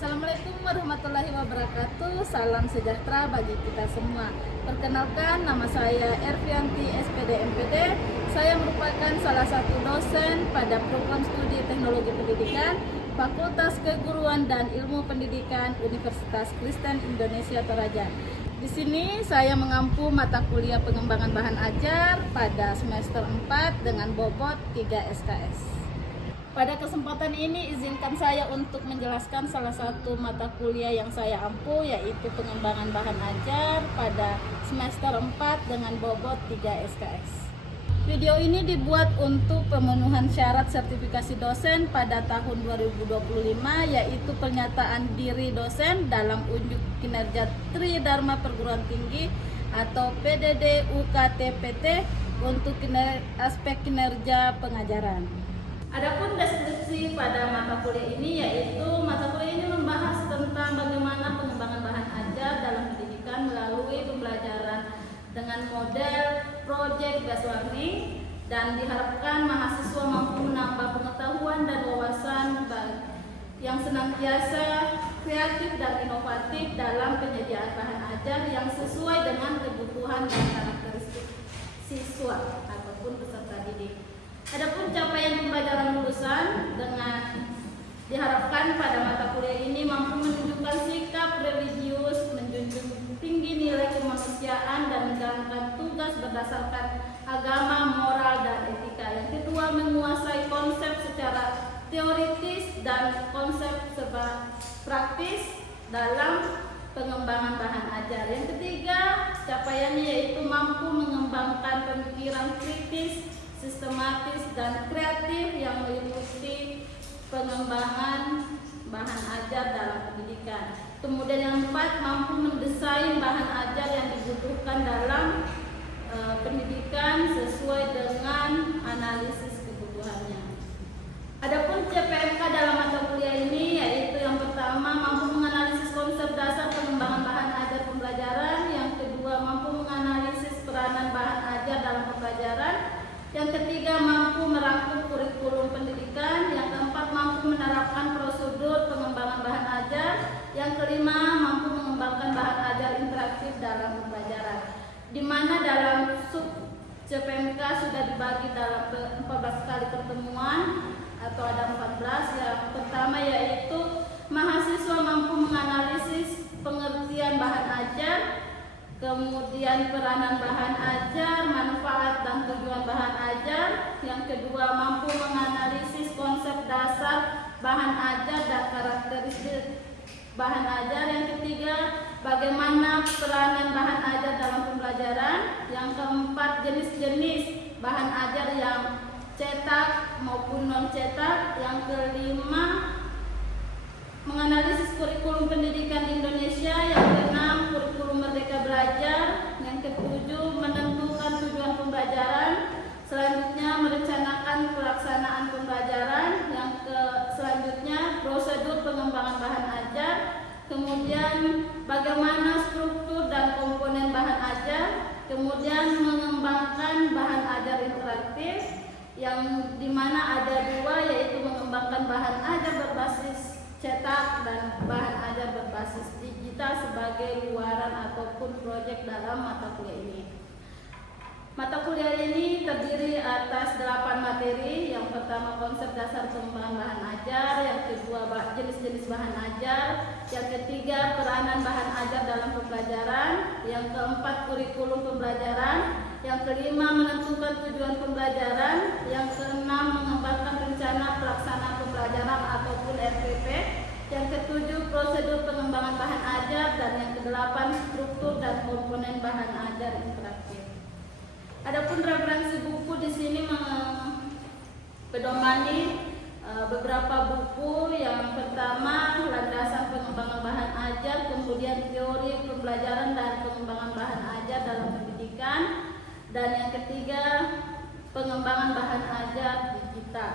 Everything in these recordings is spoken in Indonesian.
Assalamualaikum warahmatullahi wabarakatuh. Salam sejahtera bagi kita semua. Perkenalkan, nama saya Ervianti SPD MPD. Saya merupakan salah satu dosen pada program studi Teknologi Pendidikan Fakultas Keguruan dan Ilmu Pendidikan Universitas Kristen Indonesia Toraja. Di sini saya mengampu mata kuliah pengembangan bahan ajar pada semester 4 dengan bobot 3 SKS. Pada kesempatan ini izinkan saya untuk menjelaskan salah satu mata kuliah yang saya ampu, yaitu pengembangan bahan ajar pada semester 4 dengan bobot 3 SKS. Video ini dibuat untuk pemenuhan syarat sertifikasi dosen pada tahun 2025, yaitu pernyataan diri dosen dalam unjuk kinerja Tridharma Perguruan Tinggi atau PDD UKT-PT untuk aspek kinerja pengajaran. Adapun deskripsi pada mata kuliah ini, yaitu mata kuliah ini membahas tentang bagaimana pengembangan bahan ajar dalam pendidikan melalui pembelajaran dengan model project based learning, dan diharapkan mahasiswa mampu menambah pengetahuan dan wawasan yang senantiasa kreatif dan inovatif dalam penyediaan bahan ajar yang sesuai dengan kebutuhan dan karakteristik siswa ataupun peserta didik. Adapun capaian pembelajaran lulusan dengan diharapkan pada mata kuliah ini mampu menunjukkan sikap religius, menjunjung tinggi nilai kemanusiaan dan menjalankan tugas berdasarkan agama, moral, dan etika. Yang kedua, menguasai konsep secara teoritis dan konsep serba praktis dalam pengembangan bahan ajar. Yang ketiga, capaiannya yaitu mampu mengembangkan pemikiran kritis, sistematis, dan kreatif yang meliputi pengembangan bahan ajar dalam pendidikan. Kemudian yang keempat, mampu mendesain bahan ajar yang dibutuhkan dalam pendidikan sesuai dengan analisis kebutuhannya. Adapun CPMK dalam mata kuliah ini yaitu yang pertama, mampu menganalisis konsep dasar pengembangan bahan ajar pembelajaran. Yang kedua, mampu menganalisis peranan bahan ajar dalam pembelajaran. Yang ketiga, mampu merangkum kurikulum pendidikan. Yang keempat, mampu menerapkan prosedur pengembangan bahan ajar. Yang kelima, mampu mengembangkan bahan ajar interaktif dalam pembelajaran. Di mana dalam sub CPMK sudah dibagi dalam 14 kali pertemuan atau ada 14. Yang pertama yaitu mahasiswa mampu menganalisis pengertian bahan ajar, kemudian peranan bahan ajar, manfaat dan tujuan bahan ajar. Yang kedua, mampu menganalisis konsep dasar bahan ajar dan karakteristik bahan ajar. Yang ketiga, bagaimana peranan bahan ajar dalam pembelajaran. Yang keempat, jenis-jenis bahan ajar yang cetak maupun non cetak. Yang kelima, menganalisis kurikulum pendidikan di Indonesia. Yang keenam, kurikulum Merdeka Belajar. Yang ketujuh, menentukan tujuan pembelajaran. Selanjutnya, merencanakan pelaksanaan pembelajaran. Yang selanjutnya, prosedur pengembangan bahan ajar. Kemudian, bagaimana struktur dan komponen bahan ajar. Kemudian, mengembangkan bahan ajar interaktif, yang dimana ada dua, yaitu mengembangkan bahan ajar berbasis cetak dan bahan ajar berbasis digital sebagai luaran ataupun proyek dalam mata kuliah ini. Mata kuliah ini terdiri atas 8 materi. Yang pertama, konsep dasar pengembangan bahan ajar. Yang kedua, jenis-jenis bahan ajar. Yang ketiga, peranan bahan ajar dalam pembelajaran. Yang keempat, kurikulum pembelajaran. Yang kelima, menentukan tujuan pembelajaran. Yang keenam, mengembangkan rencana pelaksanaan pembelajaran ataupun RPP. Yang ketujuh, prosedur pengembangan bahan ajar. Dan yang kedelapan, struktur dan komponen bahan ajar interaktif. Adapun referensi buku di sini pedomani beberapa buku. Yang pertama, landasan pengembangan bahan ajar, kemudian teori pembelajaran dan pengembangan bahan ajar dalam pendidikan. Dan yang ketiga, pengembangan bahan ajar digital.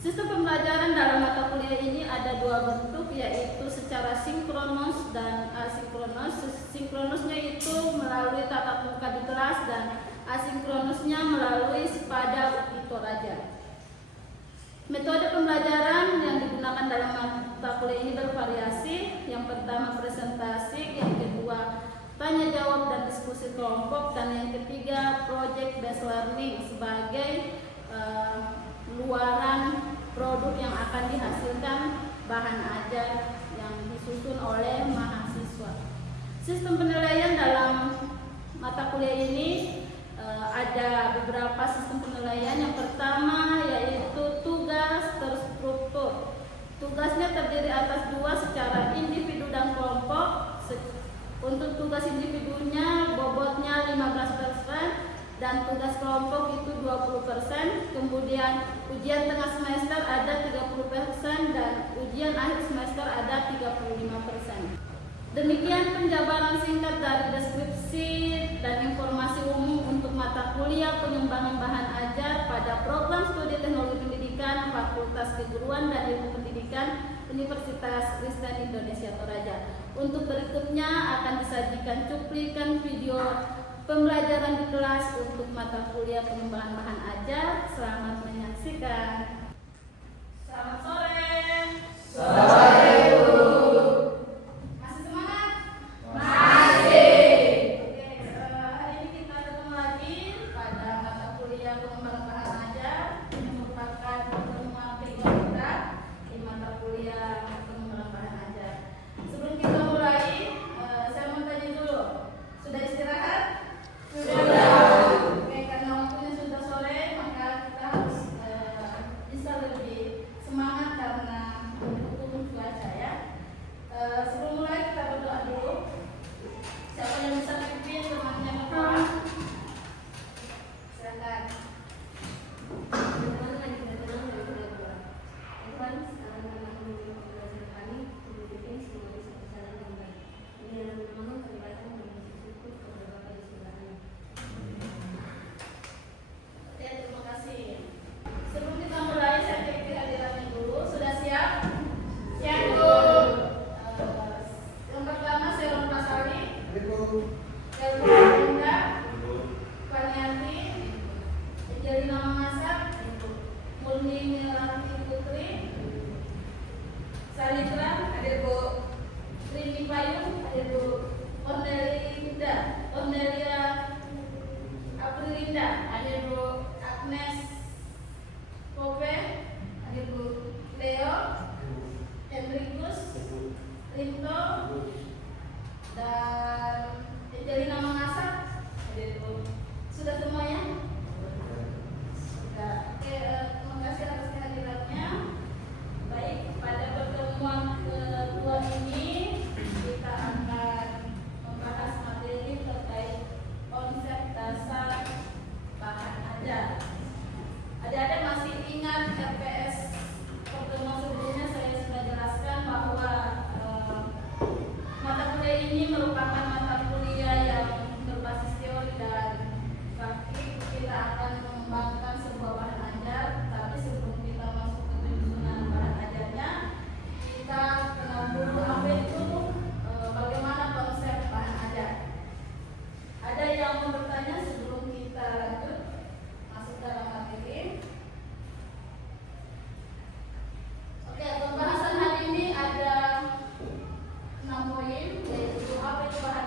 Sistem pembelajaran dalam mata kuliah ini ada dua bentuk, yaitu secara sinkronus dan asinkronus. Sinkronusnya itu melalui tatap muka di kelas dan asinkronusnya melalui Sepada Toraja. Metode pembelajaran yang digunakan dalam mata kuliah ini bervariasi. Yang pertama presentasi, yang kedua tanya jawab dan diskusi kelompok, dan yang ketiga project based learning sebagai luaran produk yang akan dihasilkan bahan ajar yang disusun oleh mahasiswa. Sistem penilaian dalam mata kuliah ini ada beberapa sistem penilaian. Yang pertama yaitu tugas terstruktur. Tugasnya terdiri atas dua secara individu dan kelompok. Untuk tugas individunya bobotnya 15% dan tugas kelompok itu 20%. Kemudian ujian tengah semester ada 30% dan ujian akhir semester ada 35%. Demikian penjabaran singkat dari deskripsi dan informasi umum untuk mata kuliah pengembangan bahan ajar pada program studi teknologi pendidikan Fakultas Keguruan dan Ilmu Pendidikan Universitas Kristen Indonesia Toraja. Untuk berikutnya akan disajikan cuplikan video pembelajaran di kelas untuk mata kuliah pengembangan bahan ajar. Selamat menyaksikan. Selamat sore. Sore, Bu. Masih semangat? Masih. Oke, hari ini kita ketemu lagi pada mata kuliah pengembangan bahan ajar yang merupakan pertemuan kedua kita di mata kuliah pengembangan bahan ajar. Sebelum kita mulai, saya mau tanya dulu, sudah istirahat? Sudah. Oke, karena waktunya sudah sore, maka kita harus bisa lebih semangat karena mendukung cuaca ya. Sebelum mulai kita berdoa dulu. Siapa yang bisa pimpin temannya berdoa? Silakan. Teman-teman kita tenang dan kita berdoa. Tuhan, sekarang kami menunggu pembelajaran kami, kami bimbing semua bisa berjalan dengan baik. Ini dalam nama kami datang dan bersyukur kepada Bapa di surga. Oke, terima kasih. Sebelum kita mulai, saya cek kehadirannya dulu. Sudah siap? Siap, Bu. Yang pertama, Seron Pasali, Elma Linda, Paniati, Angelina Mamasak, Murni Milarti Putri, Salitra, hadir Bu. Rini Payung, hadir Bu. Ornelia Aprilinda, hadir Bu. Agnes Kope, hadir Bu. Leo, Hendrikus, Rinto, dan Angelina Mamasak, hadir Bu. Sudah semuanya? Sudah. Oke, terima kasih atas kehadirannya. Baik, pada pertemuan kedua ini kita akan membahas materi terkait konsep dasar bahan ajar. Adik-adik masih ingat RPS pertemuan sebelumnya saya sudah jelaskan bahwa mata kuliah ini merupakan mata kuliah yang berbasis teori dan praktik. Kita akan mengembangkan sebuah bahan ajar, tapi sebelum kita masuk ke penyusunan bahan ajarnya, kita kenal dulu apa itu bagaimana konsep bahan ajar. Ada yang mau bertanya sebelum kita lanjut masuk dalam materi? Oke, pembahasan hari ini ada 6 poin, yaitu apa itu bahan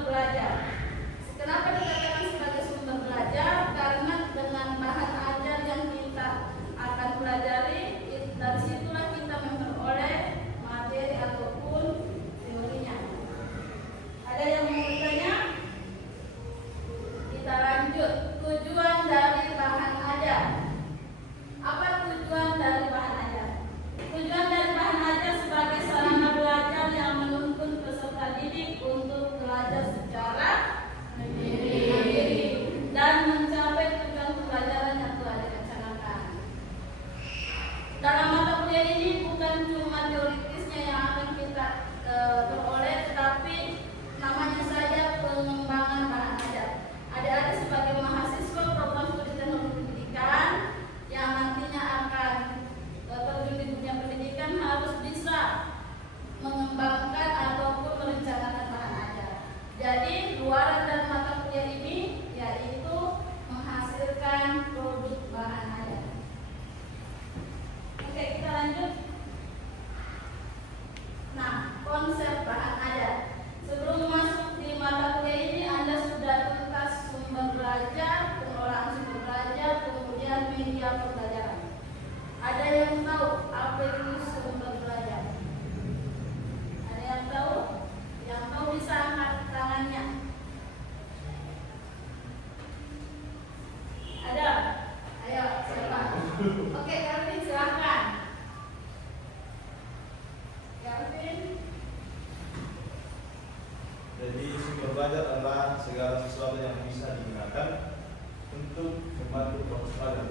sumber belajar. Kenapa dikatakan sebagai sumber belajar? Karena dengan bahan ajar yang kita akan pelajari, dari situlah kita memperoleh materi ataupun teorinya. Ada yang mau bertanya? Kita lanjut. Tujuan dari bahan ajar. Apa tujuan dari bahan ajar? Tujuan dari bahan ajar sebagai sarana belajar yang menuntun peserta didik untuk belajar secara mandiri dan mencapai tujuan pembelajaran yang telah direncanakan. Dalam mata kuliah ini bukan cuma teoritisnya yang akan kita peroleh, tetapi namanya saja pengembangan bahan ajar. Adik-adik sebagai mahasiswa program studi teknologi pendidikan yang nantinya akan terjun di dunia pendidikan harus bisa mengembangkan ataupun merencanakan bahan ajar. Jadi luaran dari mata kuliah ini yaitu menghasilkan produk bahan ajar. Oke, kita lanjut. Nah, konsep bahan ajar. Sebelum masuk di mata kuliah ini, Anda sudah tuntas sumber belajar, pengelolaan sumber belajar, kemudian media pembelajaran. Ada yang tahu apa itu sumber belajar? Ada yang tahu? Yang tahu bisa angkat tangannya. Ada? Ayo, siapa? Oke, Kelvin silakan. Kelvin. Jadi sumber belajar adalah segala sesuatu yang bisa digunakan untuk membantu proses belajar.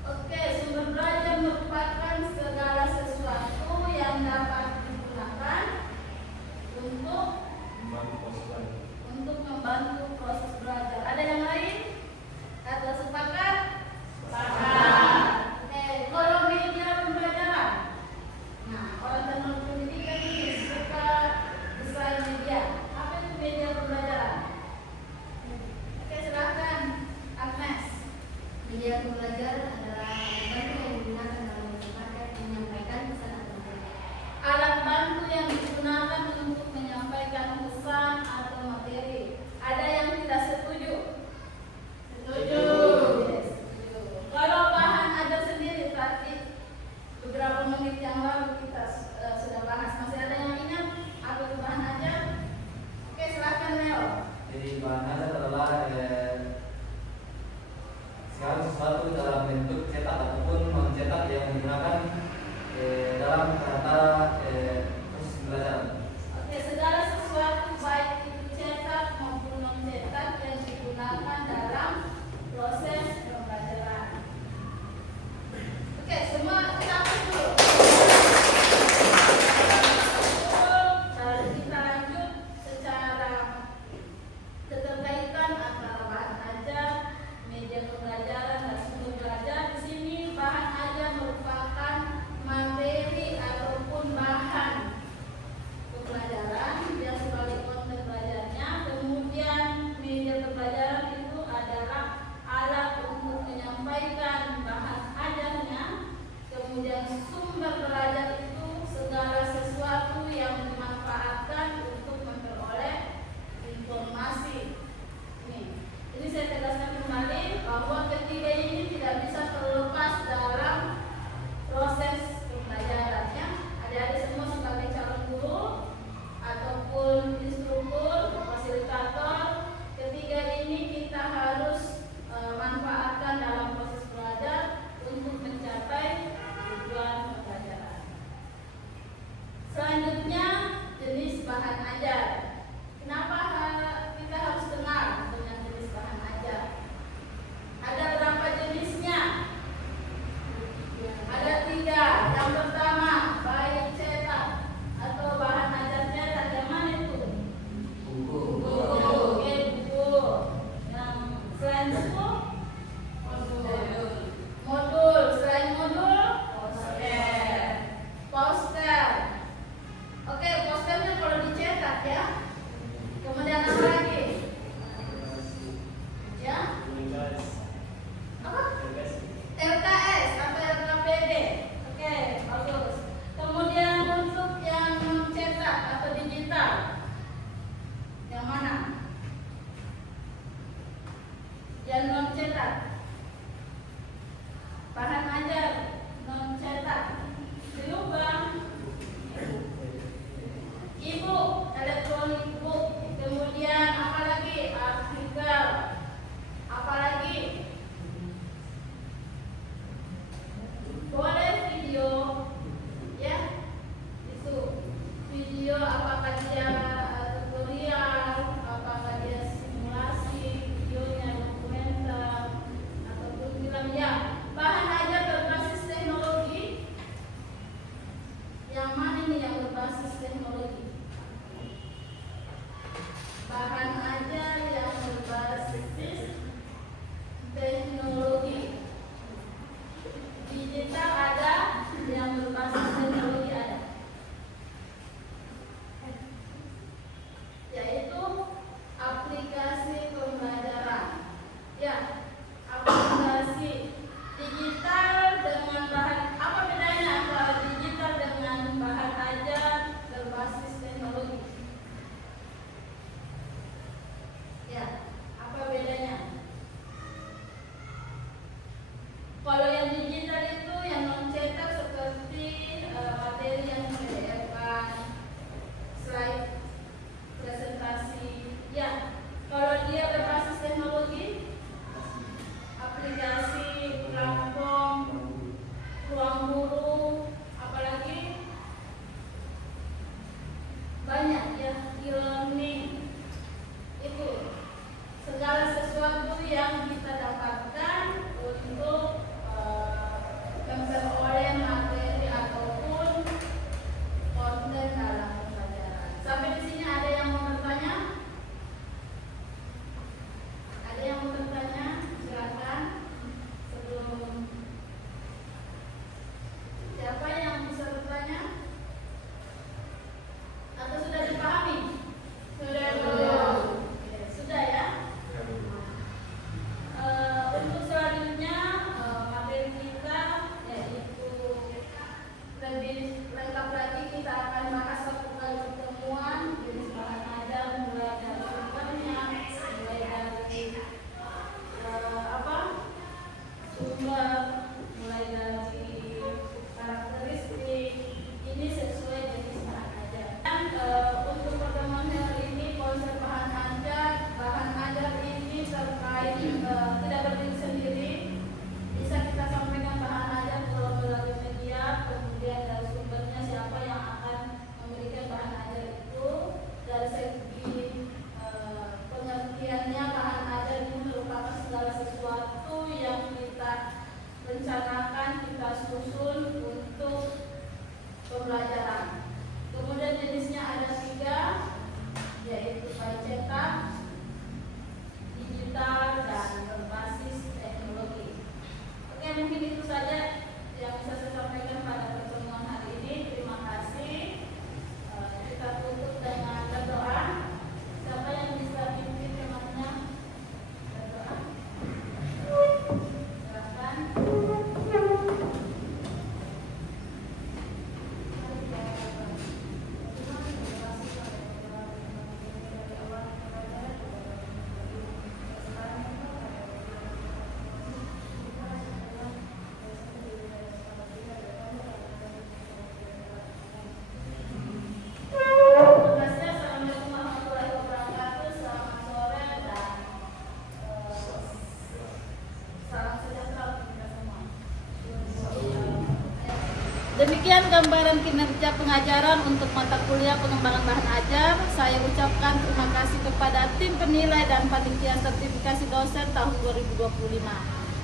Oke, sumber belajar merupakan segala sesuatu yang dapat digunakan untuk Membantu proses belajar. membantu proses belajar. Ada yang lain? Atau sepakat? Sepakat. Oke, kalau media pembelajaran. Nah, orang teknologi pendidikan ini suka desain media. Apa itu media pembelajaran? Oke, silakan, Agnes. Media pembelajaran adalah alat bantu yang digunakan dalam menyampaikan pesan atau materi. Alat bantu yang digunakan untuk menyampaikan Demikian gambaran kinerja pengajaran untuk mata kuliah pengembangan bahan ajar. Saya ucapkan terima kasih kepada tim penilai dan panitia sertifikasi dosen tahun 2025.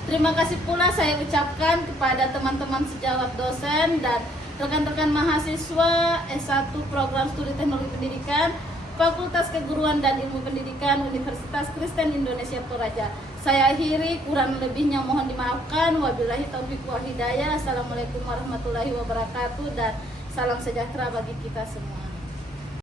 Terima kasih pula saya ucapkan kepada teman-teman sejawat dosen dan rekan-rekan mahasiswa S1 Program Studi Teknologi Pendidikan, Fakultas Keguruan dan Ilmu Pendidikan Universitas Kristen Indonesia Toraja. Saya akhiri, kurang lebihnya mohon dimaafkan. Wabillahi taufiq wal hidayah. Assalamualaikum warahmatullahi wabarakatuh dan salam sejahtera bagi kita semua.